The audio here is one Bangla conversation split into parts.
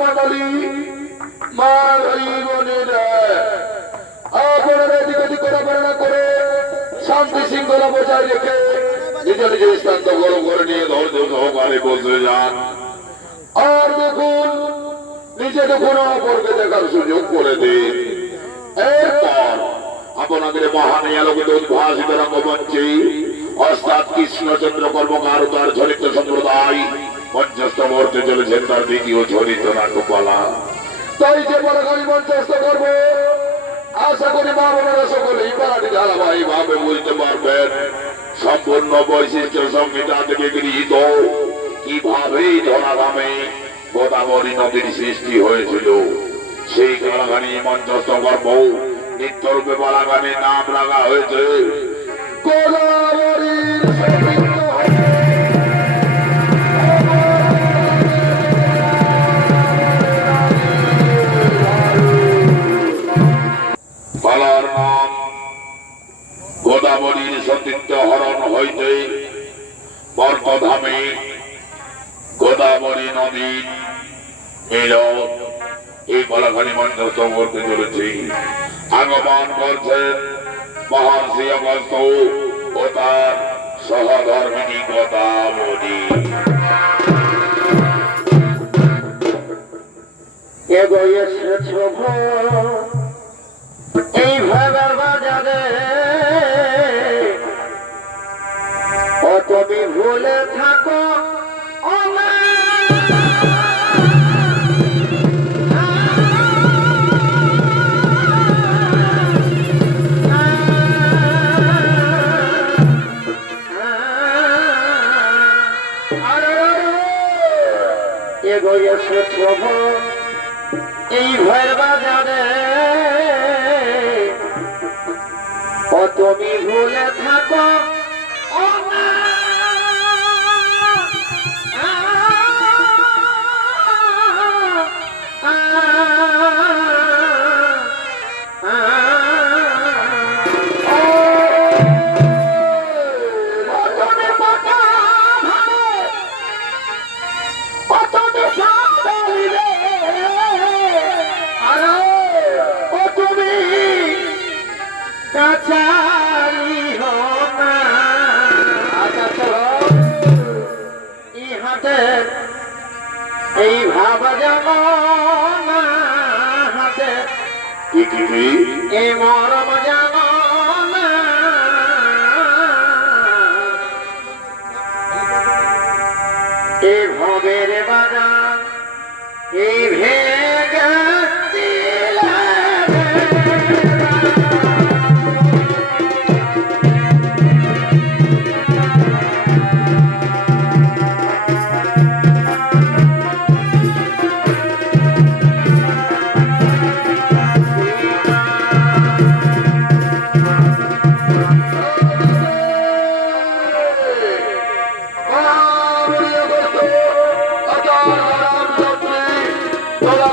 মন্ডলী মা ভাই বোনেরা আপনারা এদিক ওদিক ঘোরাফেরা করে শান্তি শৃঙ্খলা বজায় রেখে নিজ নিজ স্থান দখল করে নিয়ে ধৈর্য সহকারে বসে যান। আর দেখুন নিজেকে কোনো অপরকে দেখার সুযোগ করে দিন। এরপর আপনাদের মহান আলোকিত উদ্ভাসিত রঙ্গমঞ্চে অর্থাৎ কৃষ্ণচন্দ্র কর্মকার তার চরিত্র সম্প্রদায় মঞ্চস্থ করতে চলেছেন তার দ্বিতীয় চরিত্র নাট্যপালা। তাই যে পালাগাড়ি মঞ্চস্থ করবো আশা করি মা বোনেরা সকলেই পালাটি ধারাবাহিক ভাবে বুঝতে পারবেন। সম্পূর্ণ বৈশিষ্ট্য সংহিতা থেকে গৃহীত কিভাবে ধরাধামে গোদাবরী নদীর সৃষ্টি হয়েছিল সেই পালাগাড়ি মঞ্চস্থ করব। নিত্যরূপে পালাগাড়ির নাম রাখা হয়েছে গোদাবরীর পালার নাম গোদাবরীর সতীর্থ হরণ হইতে বর্তধামে গোদাবরী নদীর মিলন এই পালাখানি মঞ্চস্থ করতে চলেছি। আগমন করছেন মহর্ষি অগস্ত্য ও তার সহধর্মিনী গোদাবরী। এই ভাগার বাজারে তুমি ভুলে থাকো এগোয়েছে প্রভু এই ভয়ের বাজারে তুমি ভুলে থাকো এই ভাবা যেন হাতে এই মরম যেন এই ভবের বাগান এই ভেগে গোদাবরী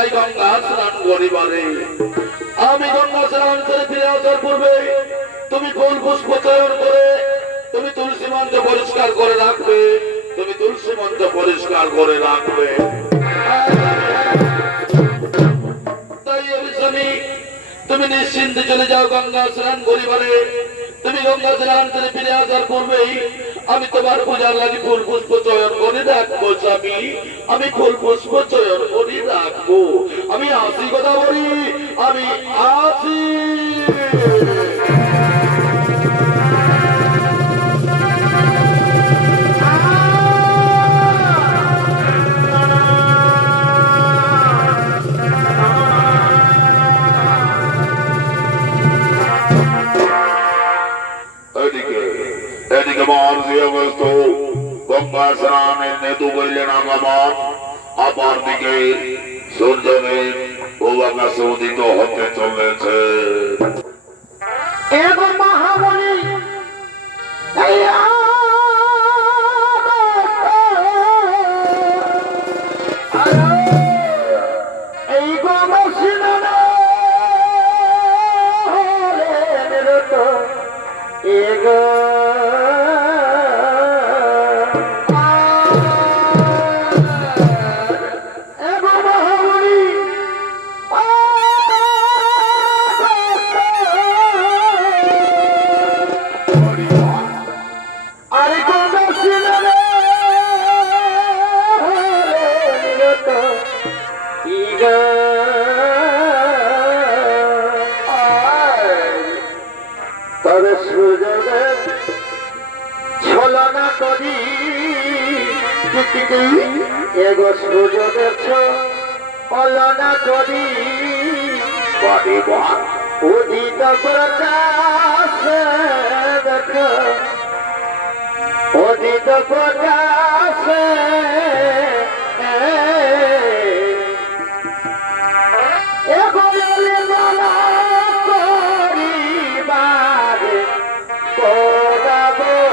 যাই গঙ্গা স্নান করিবারে। আমি গঙ্গা স্নান করে ফিরে আসার পূর্বে তুমি ফুল পুষ্প চয়ন করে তুমি তুলসী মঞ্চ পরিষ্কার করে রাখবে, তুমি তুলসী মঞ্চ পরিষ্কার করে রাখবে। তাই আমি স্বামী তুমি নিশ্চিন্তে চলে যাও গঙ্গা স্নান করিবারে। তুমি গঙ্গা স্নান করে ফিরে আসার পূর্বেই আমি তোমার পূজার লাগি ফুল পুষ্প চয়ন করে রাখবো স্বামী, আমি ফুল পুষ্প চয়ন করে রাখবো। আমি আসি কথা বলি, আমি আসি। এদিকে অবস্থ গঙ্গা স্নানের নেতু বললেন আগমন, অপর দিকে সূর্যদেব ও আকাশে উদিত হতে চলেছে। এবং মহামণি এই গমশিনা এগো তবে সুযোগের ছলনা করি এগো সুযোগের ছলনা করি উদিত প্রকাশে দেখো উদিত প্রকাশে এগো মালা করিবারে কোদাবরি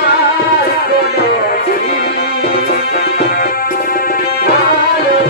আর কোনদিন ভালোবাসবো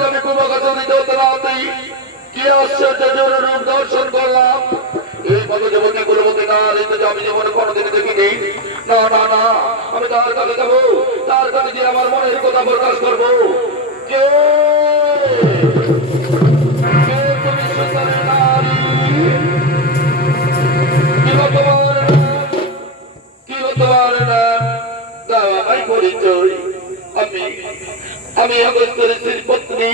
আজ আমি কুমাকাচরিত রাতে কি আশ্চর্য রূপ দর্শন করলাম। এই মতো জীবনে গুরুমতি নারী তো আমি জীবনে কোনোদিন দেখিনি। না না না, আমি তার কাছে যাবো, তার কাছে গিয়ে আমার মনের কথা প্রকাশ করবো। কে কে তুমি সুন্দরী নারী? কি গো তোমার নাম? কি গো তোমার নাম? দাও আমায় পরিচয়। আমি আমি অগস্ত্যের স্ত্রীর পত্নী।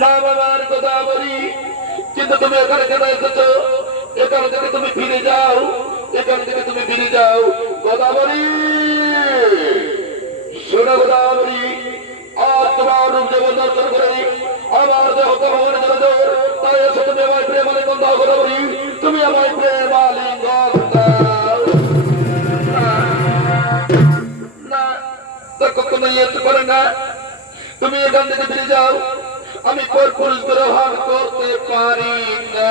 নাম আমার গোদাবরী। কিন্তু তুমি এখানে কেন এসেছো? এখান থেকে তুমি ফিরে যাও, এখান থেকে তুমি ফিরে যাও। গোদাবরী, শোনো গোদাবরী, আজ তোমার রূপ জীবন দর্শন করে আমার দেহ ভগবানের জোর, তাই এসে তুমি আমায় প্রেম আলিঙ্গন দাও। গোদাবরী, তুমি আমায় প্রেম আলিঙ্গন দাও। না, তা কখনো ইয়ে করে না। তুমি এখান থেকে ফিরে যাও, আমি পুরুষ গ্রহণ করতে পারি না।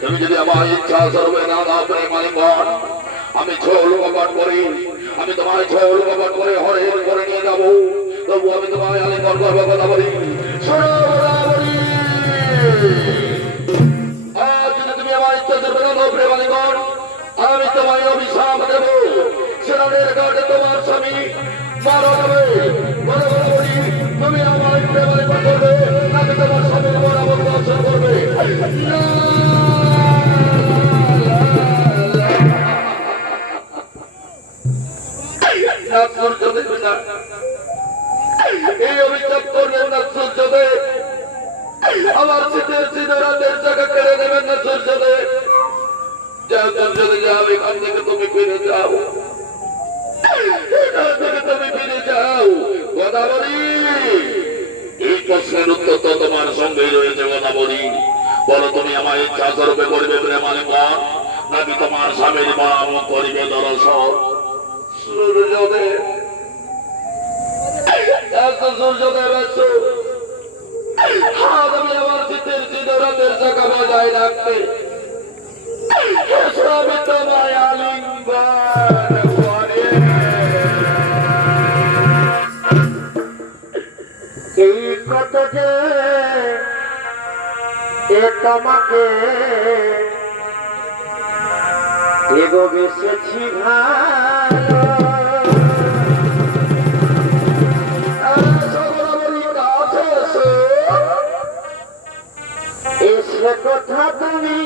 তুমি যদি আমার ইচ্ছা সর্বে না দাও প্রেম আলিঙ্গন, আমি ছৌ লোকপাট করি, আমি তোমায় ছৌ লোকপাট করে হরের করে নিয়ে যাবো, তবু আমি তোমায় আলিঙ্গন করবো। কথা বলি, শোনো গোদাবরী, আজ যদি তুমি আমার ইচ্ছা সর্বে না দাও প্রেম আলিঙ্গন, আমি তোমায় অভিশাপ দেবো। সেনাদের ঘাটে তোমার স্বামী মারা যাবে। গোদাবরী, তুমি আমার প্রেম আলিঙ্গন করবে, নাকি তোমার স্বামীর বরাবর দর্শন করবে? এই অভিযোগ করবেন না সূর্যদেব, আমার শীতের সিঁদুরাতের জায়গা কেড়ে নেবেন না সূর্যদেব। যাও সূর্যদেব, যাও, এখান থেকে তুমি ফিরে যাও, এখান থেকে তুমি ফিরে যাও। গোদাবরী, এই প্রশ্নের উত্তর তো তোমার সঙ্গেই রয়েছে। গোদাবরী, বলো তুমি আমার ইচ্ছা স্বরূপে করবে প্রেম আলিঙ্গন, নাকি তোমার স্বামীর বরাবর করিবে দর্শন? সূর্যদেব, সূর্যদেব এসো, আজ আমি আমার শীতের সিঁদুরাতের জায়গা বজায় রাখতে এসো, আমি তোমায় আলিঙ্গন করে। এই কত যে এ তোমাকে এগো বেসেছি ভালো, এসে কথা তুমি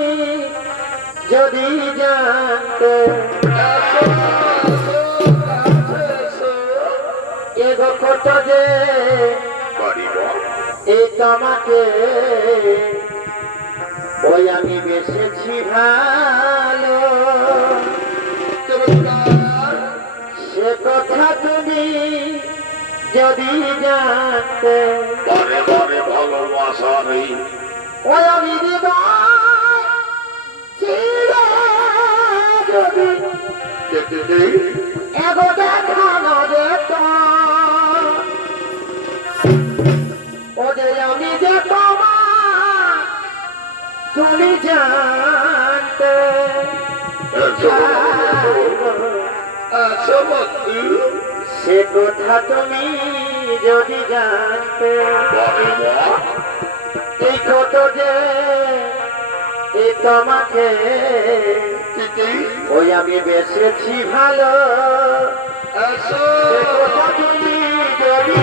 যদি জানতে, এগো কত যে এই তোমাকে ওই আমি বেসেছি ভালো, সে কথা তুমি যদি জানতে, ভালোবাসা নেই ওই আমি দিব যদি এগো দেখানো যেত, ওদের আমি যে তোমার তুমি জানতে। সে কথা তুমি যদি জানতে, এই কত যে এই তোমাকে ওই আমি বেসেছি ভালো, সে কথা তুমি যদি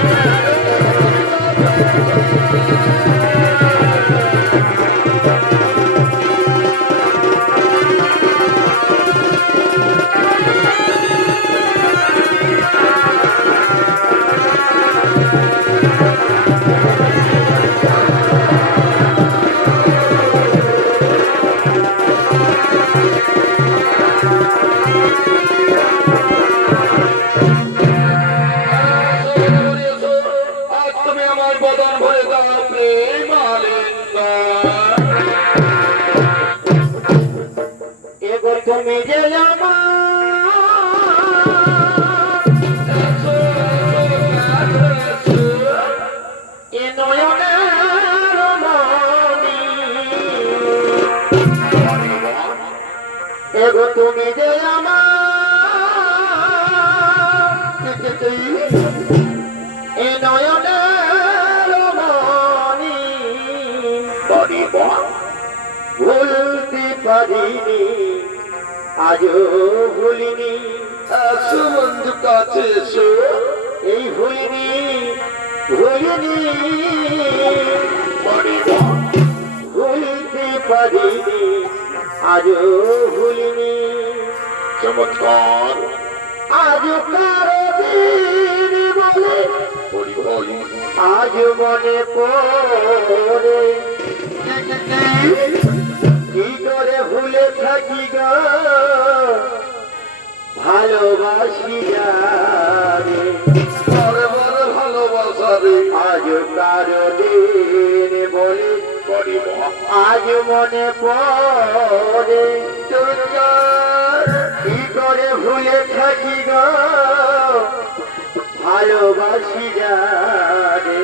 তুমি যে এ নয়নের মণি, এগো তুমি যে আমার ভুলতে পারিনি আজও ভুলিনি এসো বন্ধু কাছে এসো এই ভুলিনি ভুলিনি ভুলতে পারিনি আজও ভুলিনি চমৎকার আজ কারো দিন বলে পরিভয় আজ মনে পড়ে কি করে ভুলে থাকি গো ভালোবাসি যারে বড় বড় ভালোবাসা রে আজ কারো দিন বলে আজ মনে পড়ে কি করে ভুলে থাকি গো ভালোবাসি যারে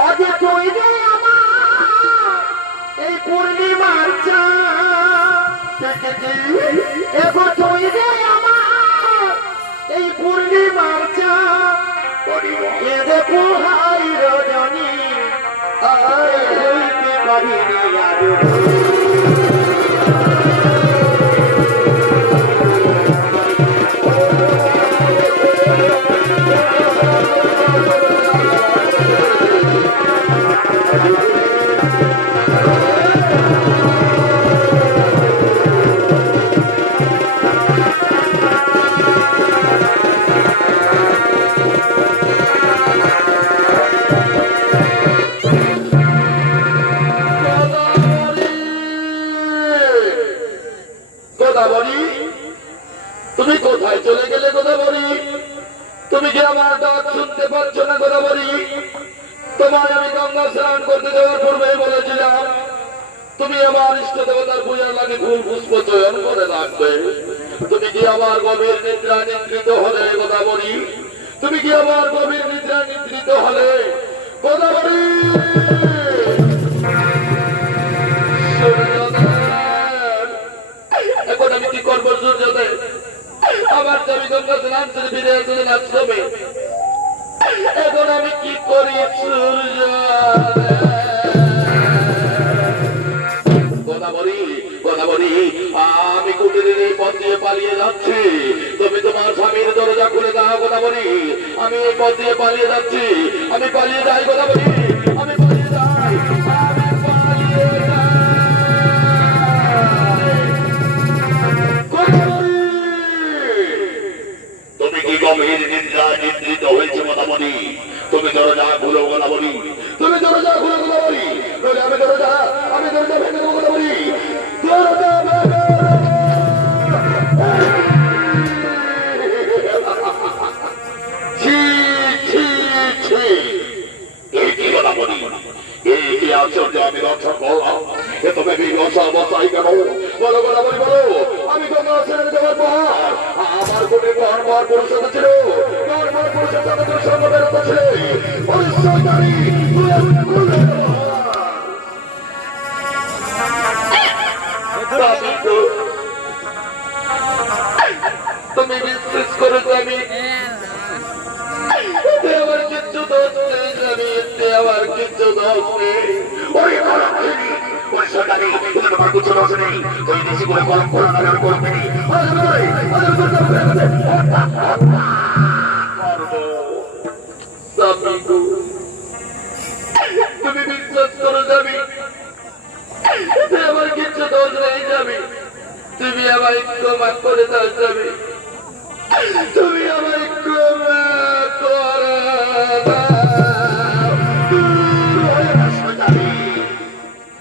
আজ তুই রে আমার এই পূর্ণিমার চাঁদ এগো তুই রে আমার এই পূর্ণিমার চাঁদ এরে পোহাই রজনী আর হইতে পারিনি আজ গোদাবরী তুমি কোথায় চলে গেলে গোদাবরী তুমি কি আমার ডাক শুনতে পাচ্ছ না গোদাবরী তোমার আমি গঙ্গা স্নান করতে যাওয়ার পূর্বে বলেছিলাম তুমি আমার ইষ্ট দেবতার পূজার লাগে ফুল পুষ্প চয়ন করে রাখবে তুমি কি আমার গভীর নিদ্রা নিদ্রিত হলে গোদাবরী তুমি কি আমার গভীর নিদ্রা নিদ্রিত হলে গোদাবরী এখন আমি কি করবো সূর্যোদয় আমার দাবি গঙ্গা স্নান করে ফিরে আসলেন আশ্রমে এখন আমি কি করি সূর্য গোদাবরী গোদাবরী আমি কুটিরের এই পথ দিয়ে পালিয়ে যাচ্ছি তুমি তোমার স্বামীর দরজা খুলে দাও গোদাবরী আমি এই পথ দিয়ে পালিয়ে যাচ্ছি আমি পালিয়ে যাই গোদাবরী আমি পালিয়ে যাই আমি পালিয়ে যাই তুমি কি গভীর নিদ্রায় নিদ্রিত হয়েছে গোদাবরী তুমি দরজা খুলো গোদাবরী তুমি দরজা খুলো গোদাবরী আমি দরজা ভেঙে দেবো গোদাবরী দরজা ভেঙে ছি ছি ছি এই কি গোদাবরী এই কি আশ্চর্য আমি রক্ষা করলাম এ তবে অবস্থায় কেন বলো গোদাবরী বলো আমি গঙ্গা ছেড়ে দেওয়ার পর আমার কোটি ঘর পুরুষের ছিল ঘর পুরুষের সাথে তুমি সঙ্গ বেরোত ছিলে পরিচয়কারী তুমি বিশ্বাস করো আমি আমার কিচ্ছু দোষ নেই আমি আমার কিচ্ছু দোষ নেই ওই পরিচয়কারী তোমার কিছু দোষ নেই ওই দেশি করে কলম করা না কলম নেই তুমি বিশ্বাস করো যাবি আমার কিছু দোষ নেই যাবি তুমি আমার ক্ষমা করে দাও যাবি তুমি আমার ক্ষমা করে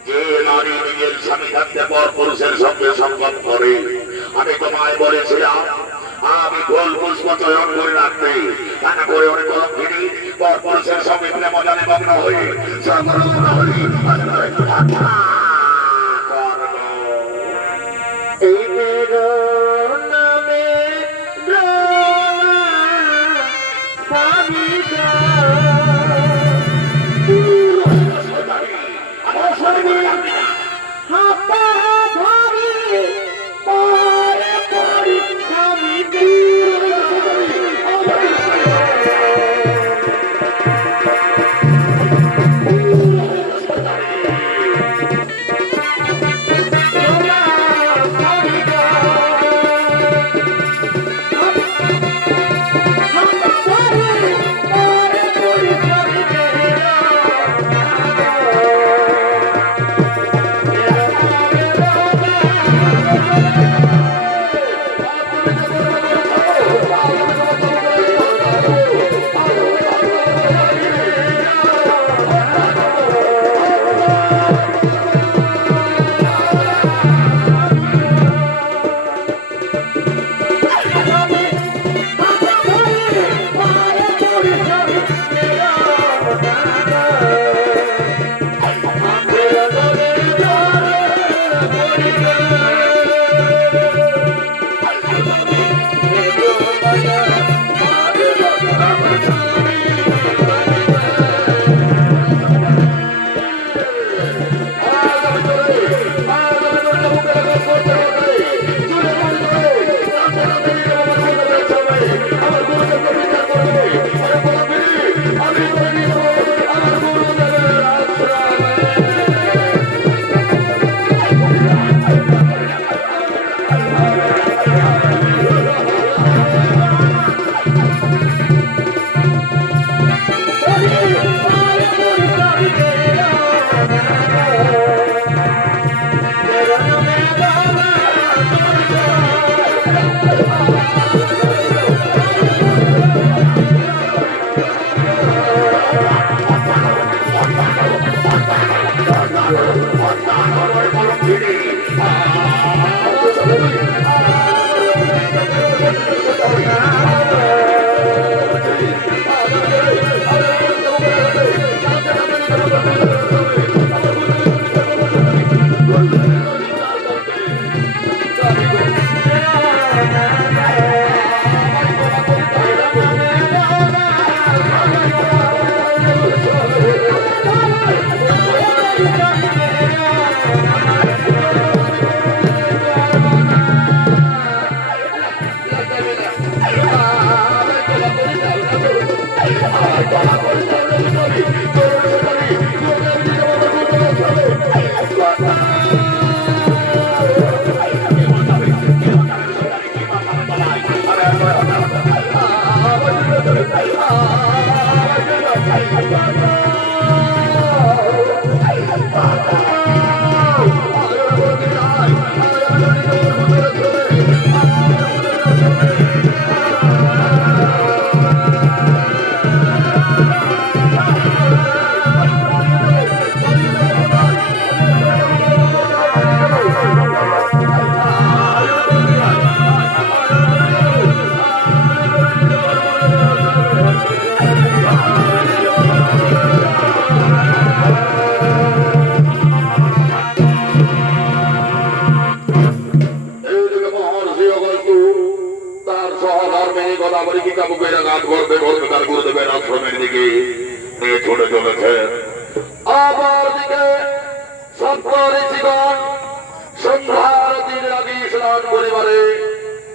যে নারী নিজের স্বামী থাকতে পর পুরুষের সঙ্গে সঙ্গম করে আমি তোমায় বলেছিলাম আমি গোল পুষ্প চয়ন করে রাখতে তা না করে অনেক কলম কিনি পর পুরুষের সঙ্গে মিলে মজা নিমগ্ন হয়ে এই মেরো নামে স্বামী হাতা ধরি পরে পরি স্বামী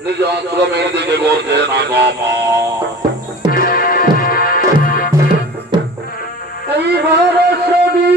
নিজ আশ্রমের দিকে করছেন আগমন। এইবার ছবি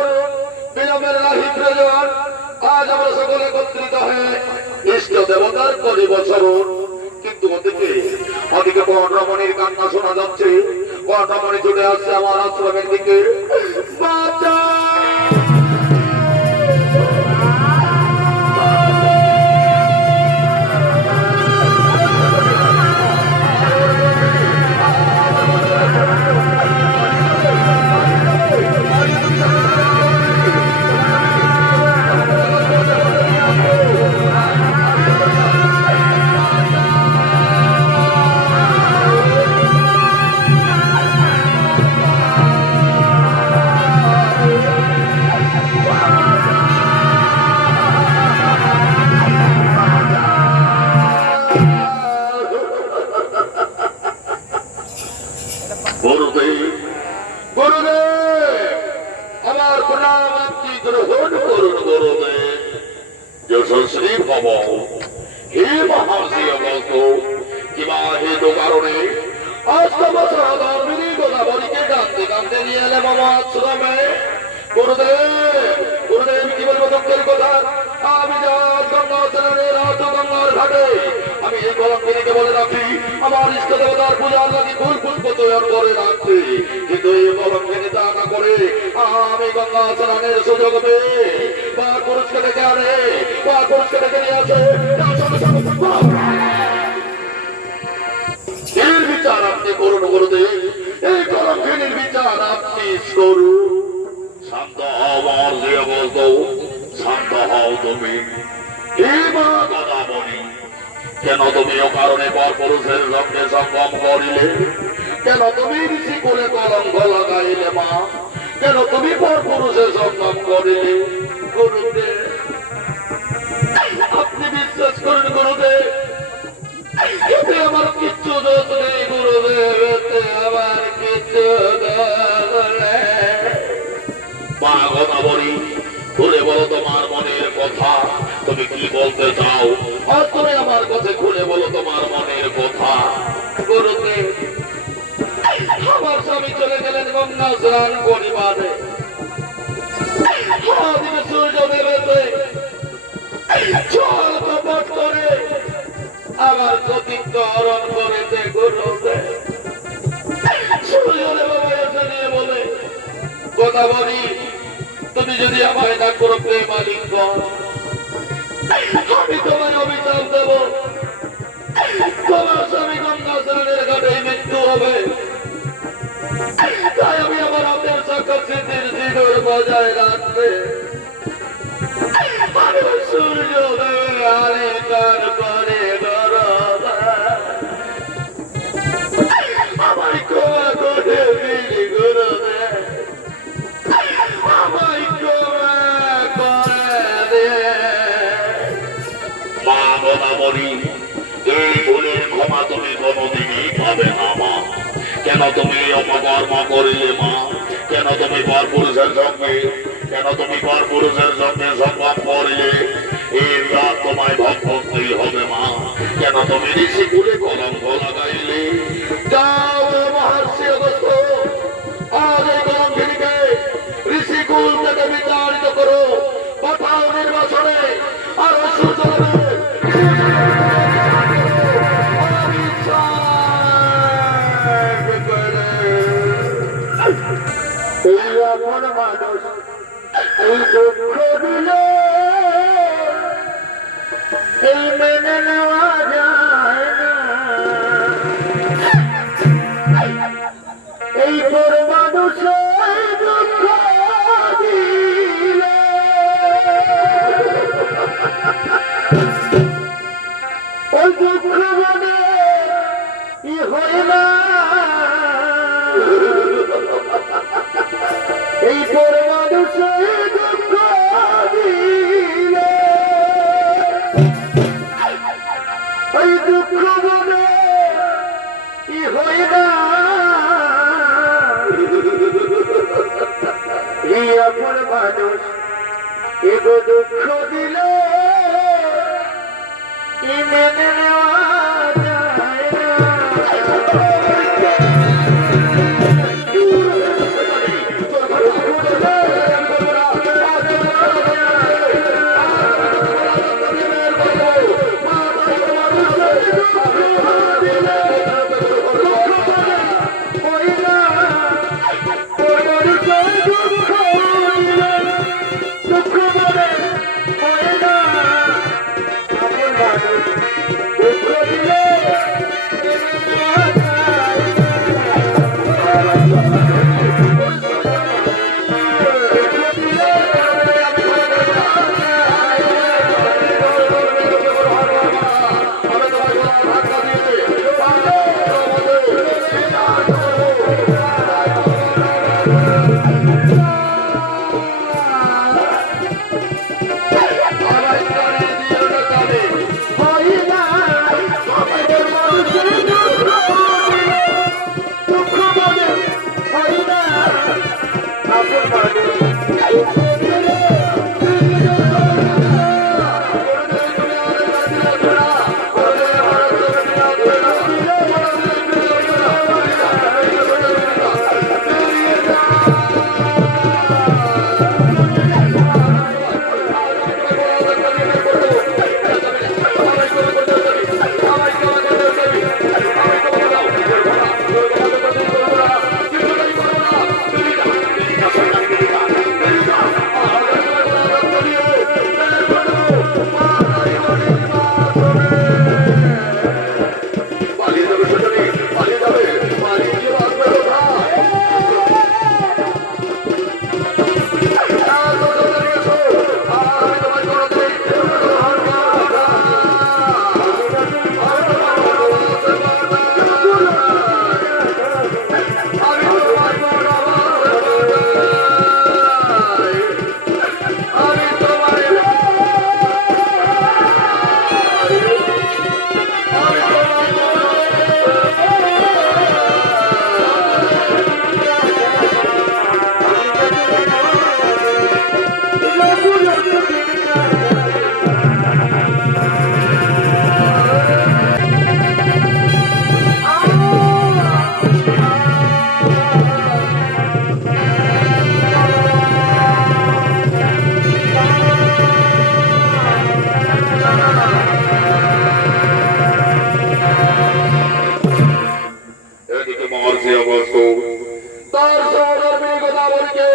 করুন, বিলম্বের নাহি প্রয়োজন। আজ আমরা সকলে একত্রিত হয়ে ইষ্ট দেবতার করি বছরণ। কিন্তু ওদিকে বনরমণীর কান্না শোনা যাচ্ছে। বনরমণী ছুটে আসছে আমার আশ্রমের দিকে। বাঁচা! গুরুদেব, গুরুদেব, আমার প্রণাম আপনি গ্রহণ করুন গুরুদেব। যশস্বী ভব। হে মহাশী অবস্থ, কিবা হেতু কারণে আজকে বছর ধর্মিনী গোদাবরীকে কাঁদতে কাঁদতে নিয়ে এলে মামা আশ্রমে। গুরুদেব, গুরুদেব কি বলবো দুঃখের কথা। আমি যার গঙ্গা স্নানের রাত গঙ্গার ঘাটে আমি এই কলঙ্কিনীকে বলে রাখি আমার ইষ্ট দেবতার পূজার লাগি ফুল পুষ্প তৈরি করে রাখছি। কিন্তু এই কলঙ্কিনী তা না করে আমি গঙ্গা স্নানের সুযোগ পেয়ে বা পুরুষকে ডেকে আনে, বা পুরুষকে ডেকে নিয়ে আসে। এর বিচার আপনি করুন গুরুদেব, এই কলঙ্কিনীর বিচার আপনি করুন। শান্ত হও মহর্ষি অবস্থ, শান্ত হও তুমি। হে মা গোদাবরী, কেন তুমি অকারণে পর পুরুষের সঙ্গে সঙ্গম করিলে? কেন তুমি ঋষি করে কলঙ্ক লাগাইলে মা? কেন তুমি পর পুরুষের সঙ্গম করিলে? গুরুদেব, আপনি বিশ্বাস করুন গুরুদেব, এতে আমার কিচ্ছু দোষ নেই গুরুদেব, এতে আমার কিচ্ছু দোষ নেই। মা গোদাবরী, খুলে বলো তোমার মনের কথা, তুমি কি বলতে চাও? আর তুমি আমার কাছে খুলে বলো তোমার মনের কথা। গুরুদেব, আমার স্বামী চলে গেলেন গঙ্গা স্নান করিবারে। দিনে সূর্য দেবেছে জল কপট করে আমার সতীত্ব হরণ করেছে। গুরুদেব, সূর্যদেব এসে নিয়ে বলে, গোদাবরী, তুমি যদি আমায় না করো প্রেমালিঙ্গন, আমি তোমায় অভিশাপ দেব। তোমার স্বামী গঙ্গা স্নানের ঘাটে মৃত্যু হবে। তাই আমি আমার হাতের সাক্ষাৎ স্মৃতির সিঁদুর বজায় রাখতে আমি সূর্য দেবের আলিঙ্গন করে আমায় ক্ষমা করে দিলি গুরুদেব, আমায় ক্ষমা করে দে। মা গোদাবরী, এই ভুলের ক্ষমা তুমি কোনোদিনই পাবে না মা। কেন তুমি অপকর্ম করিলে মা? কেন তুমি পর পুরুষের সঙ্গে, কেন তুমি পর পুরুষের সঙ্গে সঙ্গম করিলে? এর রাত তোমায় ভোগ করতেই হবে মা। কেন তুমি ঋষি কুলে কলঙ্ক লাগাইলে? যাও মহর্ষি অগস্ত্য, আজ এই কলঙ্কিনীকে ঋষিকুল থেকে বিতাড়িত করো, পাঠাও নির্বাচনে। আর সূর্য এই আপন মানুষ এই দুঃখ দিল, এই মেনে নেওয়া যায় না। এই তোর মানুষ দুঃখ দিল, ওই দুঃখ মানে ই হয় না। এই তোর মানুষ দুঃখ দিলে, ওই দুঃখ মনে ই হয় না। এই আপন মানুষ এগো দুঃখ দিলে ই মেনে নেওয়া যায় না। এদিকে মহর্ষি অবস্থ তার সহধর্মী গোদাবরীকে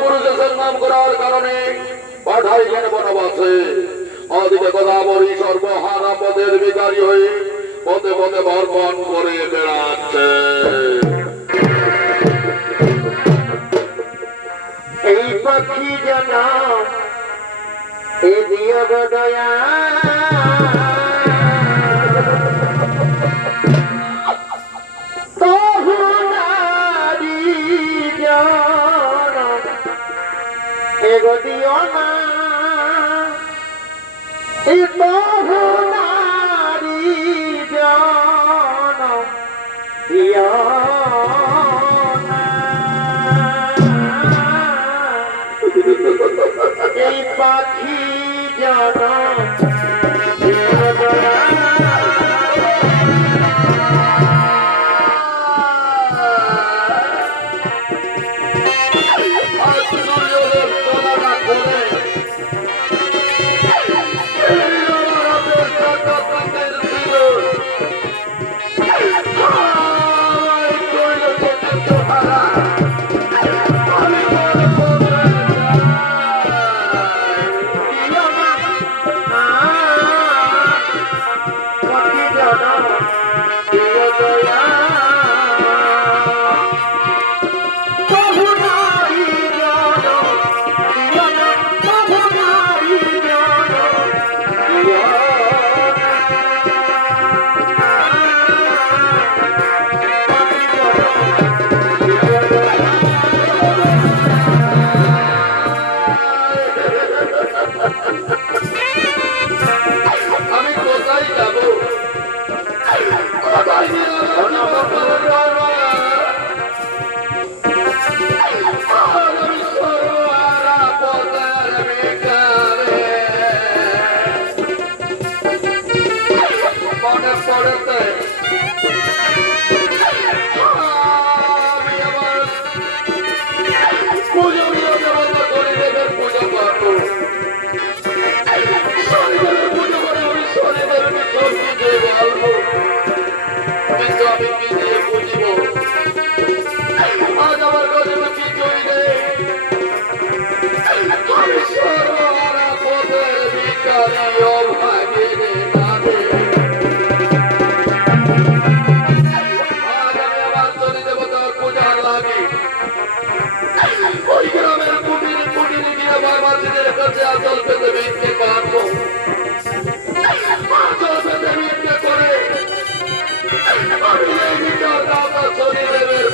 পুরুষের নাম করার কারণে পাঠাইলেন বনবাসে। ওদিকে গোদাবরী সর্বহারা পদের বিকারী হয়ে পদে পদে ভ্রমণ করে বেড়াচ্ছে। এই পাখি যেন এ দিও গো দয়া তবু নারী জন এগো দিও না এ তবু নারী জন দিও না। এই পাখি জানা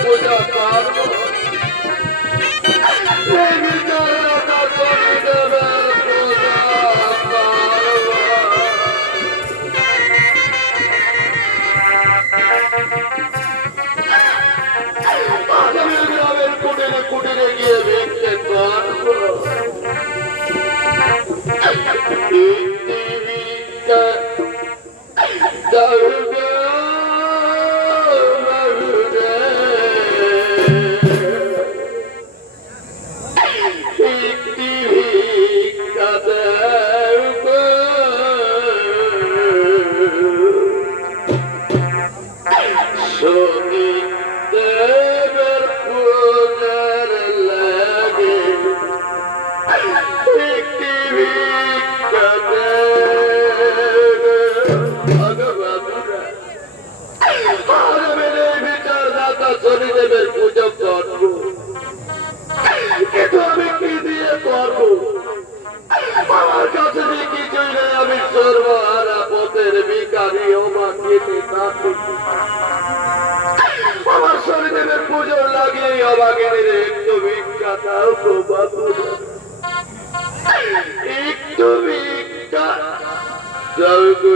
পূজা একটি ভিক্ষা দে ভগবানুরা। আর আমি এই বিচারদাতা শনিদেবের পূজা করবো, কিন্তু আমি কি দিয়ে করবো? আমার কাছে যে কিছুই নেই, আমি সর্বহারা পথের ভিখারি অবাকিনী নাতি। আমার শনিদেবের পুজো লাগিয়ে অবাকিনীর একটু ভিক্ষা দাও গো বাবুরা, একটু ভিক্ষা দাও গো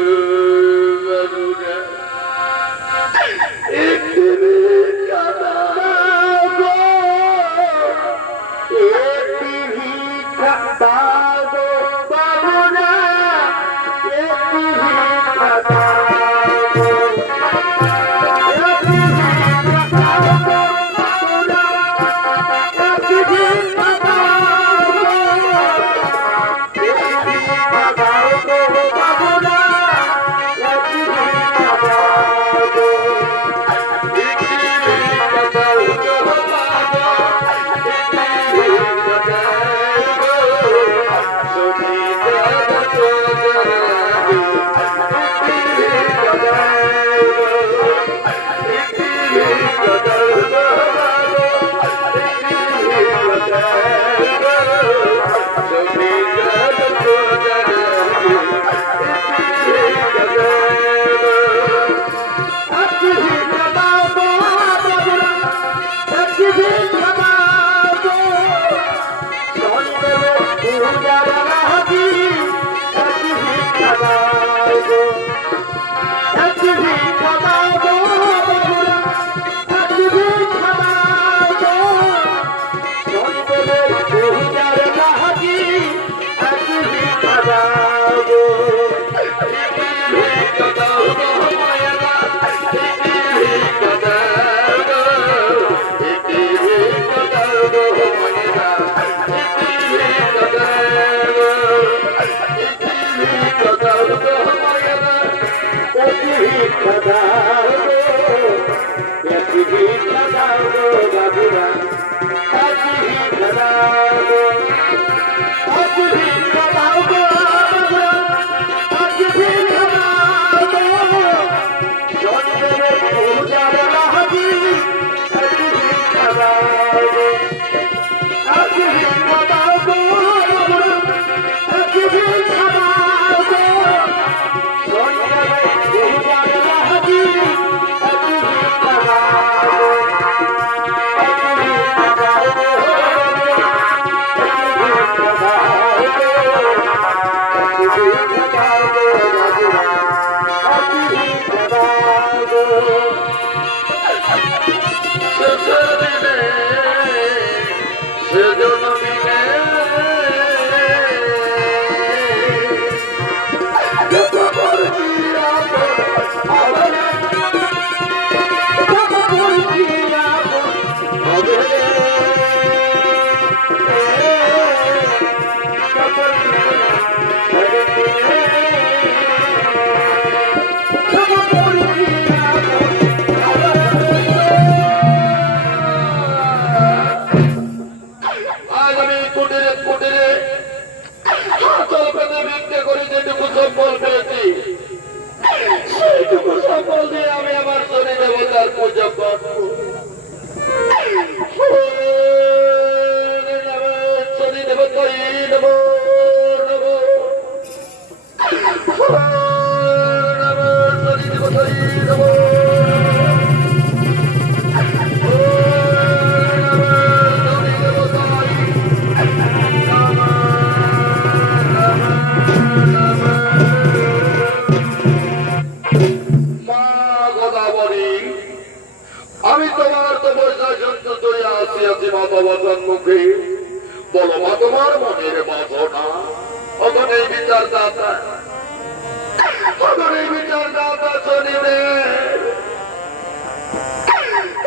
বাবুরা, একটু ভিক্ষা দাও গো, একটি ভিক্ষা দাও গো বাবুরা, একটি ভিক্ষা দাও গো। একটি ভিক্ষা দাও গো বাবুরা, একটি ভিক্ষা দাও গো। একটি ভিক্ষা দাও গো বাবুরা, একটি ভিক্ষা দাও গো। আমি তোমার তপস্যায় সন্তুষ্ট হইয়া আসিয়াছি মাধবচন মুখে, বলো মা তোমার মনের বাসনা। অতন এই বিচারদাতা, অতন এই বিচারদাতা শনিদেব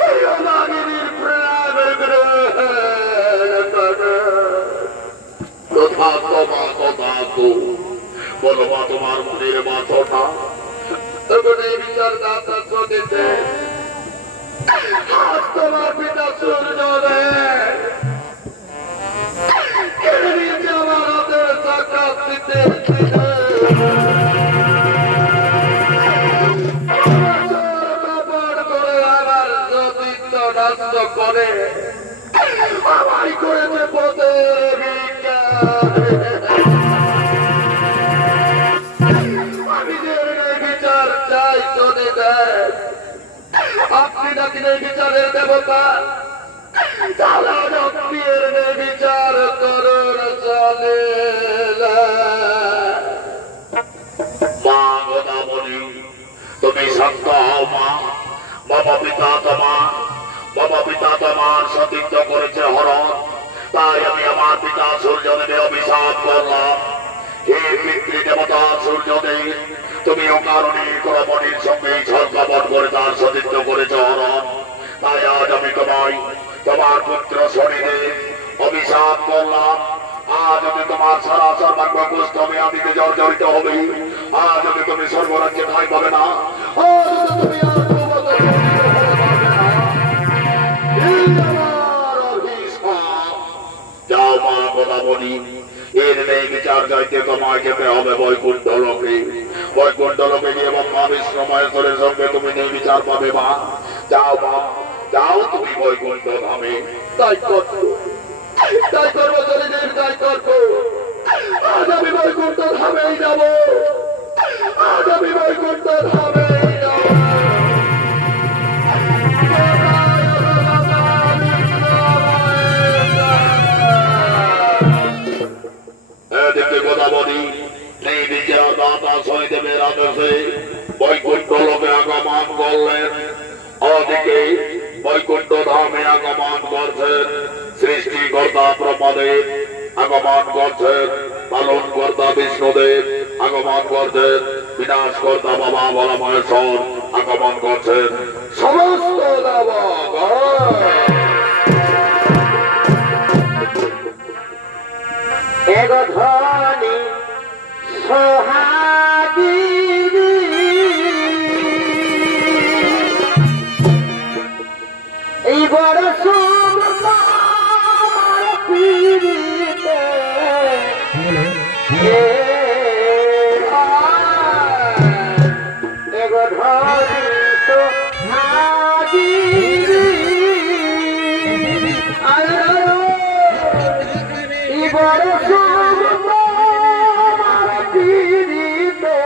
এই অনাগিনীর প্রেমের গ্রহণ করো। তথার্থ মা তথার্থ, বলো মা তোমার মনের বাসনা। তখন এই বিচারদাতা শনিদেব তোমার পিতা সূর্যদেব করে আমায় করেছে পথের বিচার। আমি যে এই বিচার চাই চলে দেয়, আপনি নাকি এই বিচারের দেবতা, তাহলে আপনি এর বিচার করুন চলে। মা গোদাবরী, তুমি শান্ত হও মা। বাবা পিতা তোমার সতীর্থ করেছে হরণ, তাই আমি আমার পিতা সূর্যদেবের অভিশাপ করলাম। হে পিতৃ দেবতা সূর্যদেব, তুমি অকারণে রমণীর সঙ্গে ছল কপট করে তার সতীর্থ করেছে হরণ, তাই আজ আমি তোমায় তোমার পুত্র শনিদেব অভিশাপ করলাম। আজ যদি তোমার সারা সর্বাঙ্গ কুষ্ঠ মেয়াদিতে জর্জরিত হবে, আজ যদি তুমি সর্বরাজ্যে ঠাঁই পাবে না, আজ যদি তুমি আর প্রবত আমার অভিশাপ। যাও মা গোদাবরী, এর নেই বিচার চাইতে তোমায় যেতে হবে বৈকুণ্ঠ লোকে। বৈকুণ্ঠ লোকে গিয়ে ব্রহ্মা বিষ্ণু মহেশ্বরের সঙ্গে তুমি নেই বিচার পাবে মা। যাও মা, যাও তুমি বৈকুণ্ঠ ধামে। তাই করবো, তাই করবো, চলে যাই, তাই করবো। আজ আমি বৈকুণ্ঠ ধামেই যাবো, আজ আমি বৈকুণ্ঠ ধামেই যাবো। এদিকে গোদাবরী নেই বিচার দাতা শনিদেবের আদেশে বৈকুণ্ঠ লোকে আগমন করলেন। ওদিকে বৈকুণ্ঠ ধামে আগমন করছেন সৃষ্টিকর্তা ব্রহ্মদেব, আগমন করছেন পালন কর্তা বিষ্ণুদেব, আগমন করছেন বিনাশ কর্তা বাবা বলা মহেশ্বর, আগমন করছেন সমস্ত দেবগণ। এগো ধনী সোহাগিনী, এই বড় সুখ আমার পীড়িতে, এগো ধনী সোহাগিনী, এই বড় সুখ আমার পীড়িতে,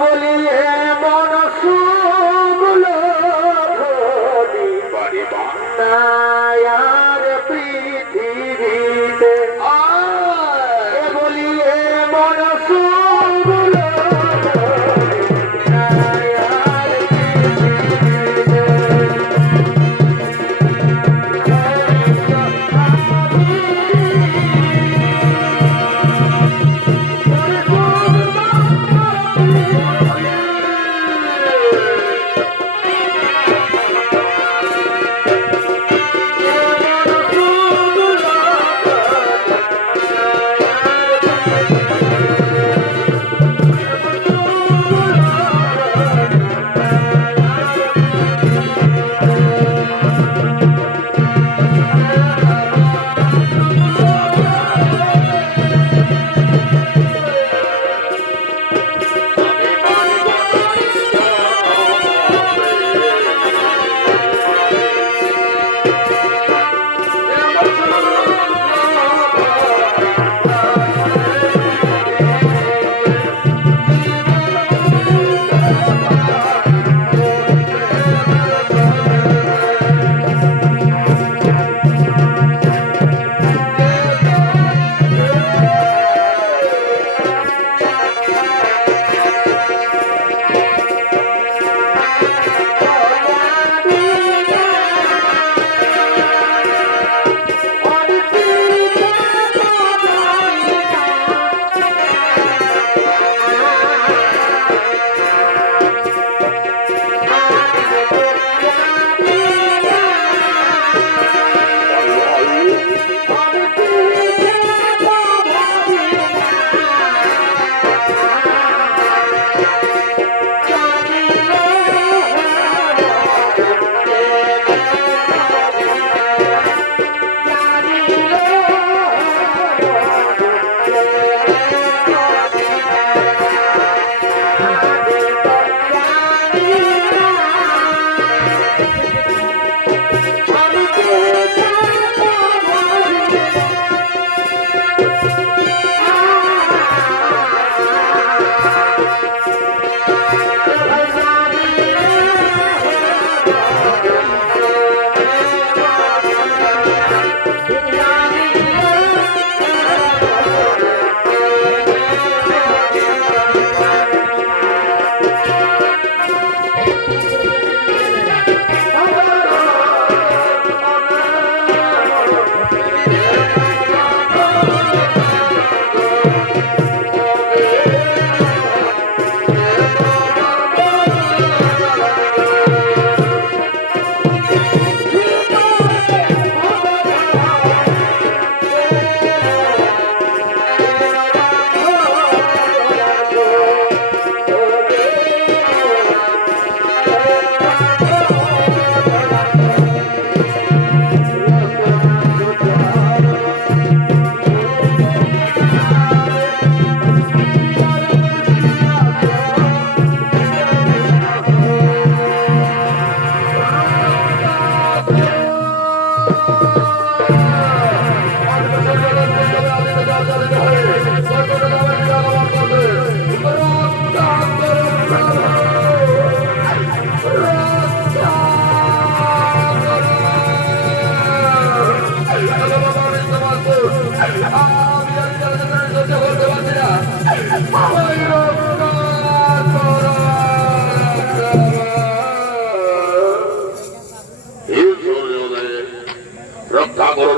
বলি মন সুগুলো বাড়ি বা নায়ার পৃথিবীতে, বলি মন সুগুলো নায়ার পৃথিবীতে।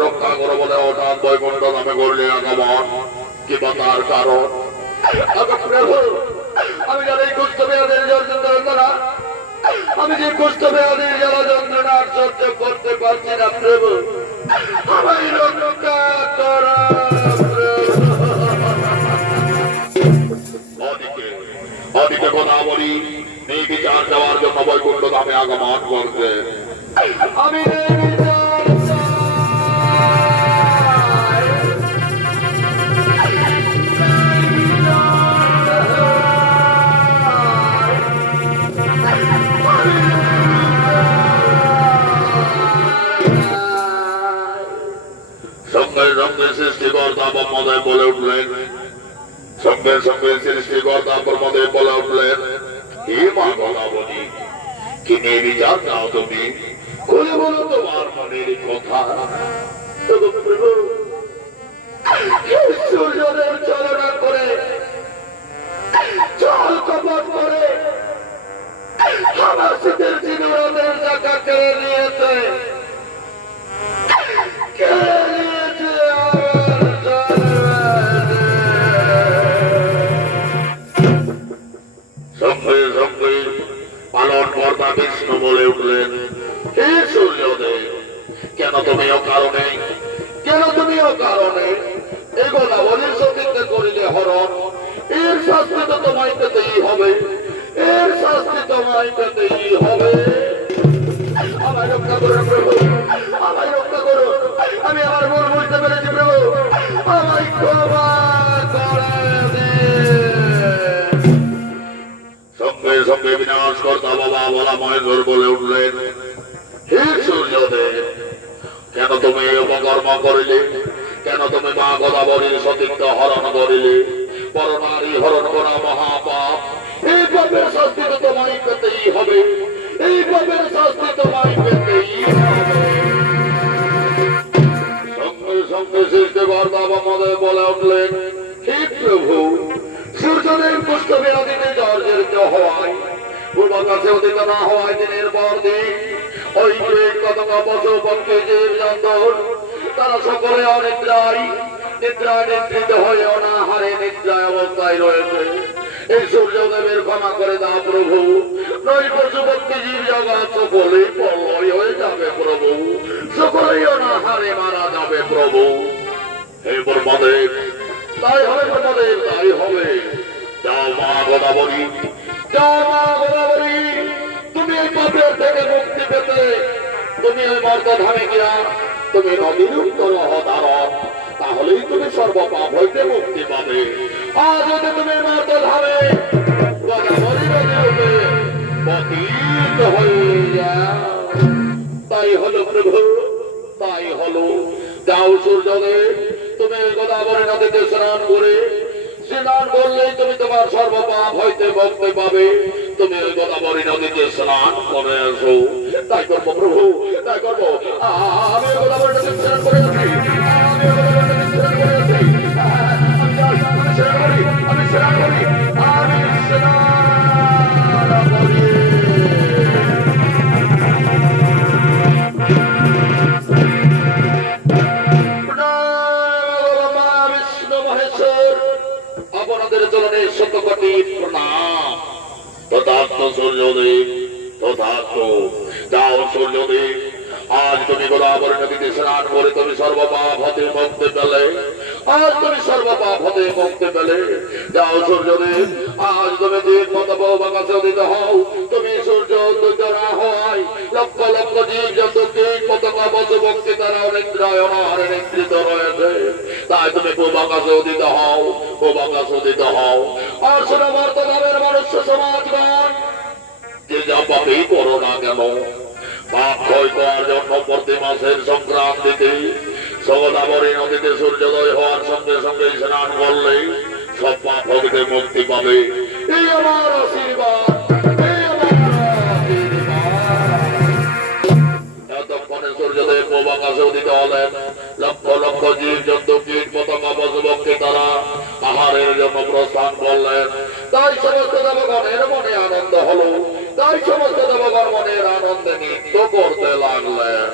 রক্ষা করো বলে হঠাৎ বৈকুণ্ঠ নামে করলে আগমন কিংবা তার কারণ আমি জানি কুষ্ঠ বেয়াদের যন্ত্রণা আমি যে কুষ্ঠ বেয়াদের জ্বালা যন্ত্রণা সহ্য করতে পারছি না প্রভু আমায় রক্ষা করো অদিকে কথা বলি নির্বিচার যাওয়ার জন্য বৈকুণ্ঠ নামে আগমন করছে আমি সঙ্গে সঙ্গে সৃষ্টিকর্তা ব্রহ্মদেব বলে উঠলেন সঙ্গে সঙ্গে সৃষ্টিকর্তা ব্রহ্মদেব বলে উঠলেন হে মা গলাবলী কি নির্বিচার চাও তুমি খুলে বলো তোমার মনের কথা সূর্যদেব চালনা করে জল কপট করে আমার শীতের চিনুরাদের টাকা কেড়ে নিয়েছে সঙ্গে সঙ্গে পালন কর্তা বিষ্ণু বলে উঠলেন হে সূর্যদেব কেন তুমি অকারণে এগুলা বলির সতীতে করিলে হরণ এর শাস্তি তো তোমায় পেতেই হবে আমায় রক্ষা করো প্রভু আমায় রক্ষা করো আমি আমার ভুল বুঝতে পেরেছি প্রভু আমায় ক্ষমা করে দিন সঙ্গে সঙ্গে বিনাশ কর্তা বাবা বলা মহেশ্বর বলে উঠলেন হে সূর্যদেব কেন তুমি এই অপকর্ম করিলে কেন তুমি মা গোদাবরীর সতীত্ব হরণ করিলে পরনারী হরণ করা মহাপাপ এই পাপের শাস্তি তো তোমায় পেতেই হবে সঙ্গে সঙ্গে সৃষ্টিকর্তা ব্রহ্মদেব বলে উঠলেন হে প্রভু সূর্যদেব কুষ্ঠ বেয়াদিতে জর্জরিত হওয়ায় পূর্বাকাশে উদিত না হওয়ায় দিনের পর দিন ওই যে কতক পশু পক্ষী জীব জন্তু তারা সকলে অনিদ্রায় নিদ্রিত হয়ে অনাহারে নিদ্রায় অবস্থায় রয়েছে এই সূর্যদেবের ক্ষমা করে দাও প্রভু নয় পশু পক্ষী জীব জগৎ সকলেই প্রলয় হয়ে যাবে প্রভু সকলেই অনাহারে মারা যাবে প্রভু হে ব্রহ্মদেব তাই হবে ব্রহ্মদেব তাই হবে যাও মা গোদাবরী তুমি এই পাপের থেকে মুক্তি পেতে তুমি ওই মর্তধামে গিয়া তুমি নদীর উত্তর অবতারণ তাহলেই তুমি সর্বপাপ হইতে মুক্তি পাবে আজ যদি তুমি মর্তধামে গোদাবরী নদীরূপে পতিত হয়ে যাও তাই হলো প্রভু তাই হলো যাও সূর্যদেব তুমি গোদাবরী নদীতে স্নান করলেই তুমি তোমার সর্বপাপ হইতে মুক্তি পাবে তুমি ওই গোদাবরী নদীতে স্নান করে আসো তাই করবো প্রভু তাই করবো আমি গোদাবরী নদীতে স্নান করে আছি আমি স্নান করি আপনাদের চরণে শতকোটি প্রণাম তথার্থ সূর্যদেব তথার্থ যাও সূর্যদেব আজ তুমি গোদাবরী নদীতে স্নান করে তুমি সর্বপাপ হতে মুক্তি পেলে যাও সূর্যদেব আজ তুমি দিন মতো বহুবাকাশে উদিত হও তুমি সূর্য উদিত না হওয়ায় লক্ষ লক্ষ জীব জন্তু কীট পতঙ্গ পশু পক্ষী তারা অনিদ্রায় অনাহারে নিদ্রিত রয়েছে তাই তুমি পূর্বাকাশে উদিত হও আর শোনো বর্তমানের মনুষ্য সমাজগণ যে যা পাপেই করো না কেন পাপ ক্ষয় করার জন্য প্রতি মাসের সংক্রান্ত সগদাবরী নদীতে সূর্যোদয় হওয়ার সঙ্গে সঙ্গে স্নান করলে সব পাপ হইতে মুক্তি পাবে। এই আমার আশীর্বাদ, এই আমার আশীর্বাদ। এতক্ষণে সূর্যোদয় পূব আকাশে উদিত হলেন। লক্ষ লক্ষ জীব জন্তু কীট পতঙ্গ পশু পক্ষী তারা আহারের জন্য প্রস্থান করলেন। তাই সমস্ত দেবগণের মনে আনন্দ হলো। তাই সমস্ত দেবগণ মনের আনন্দে নৃত্য করতে লাগলেন।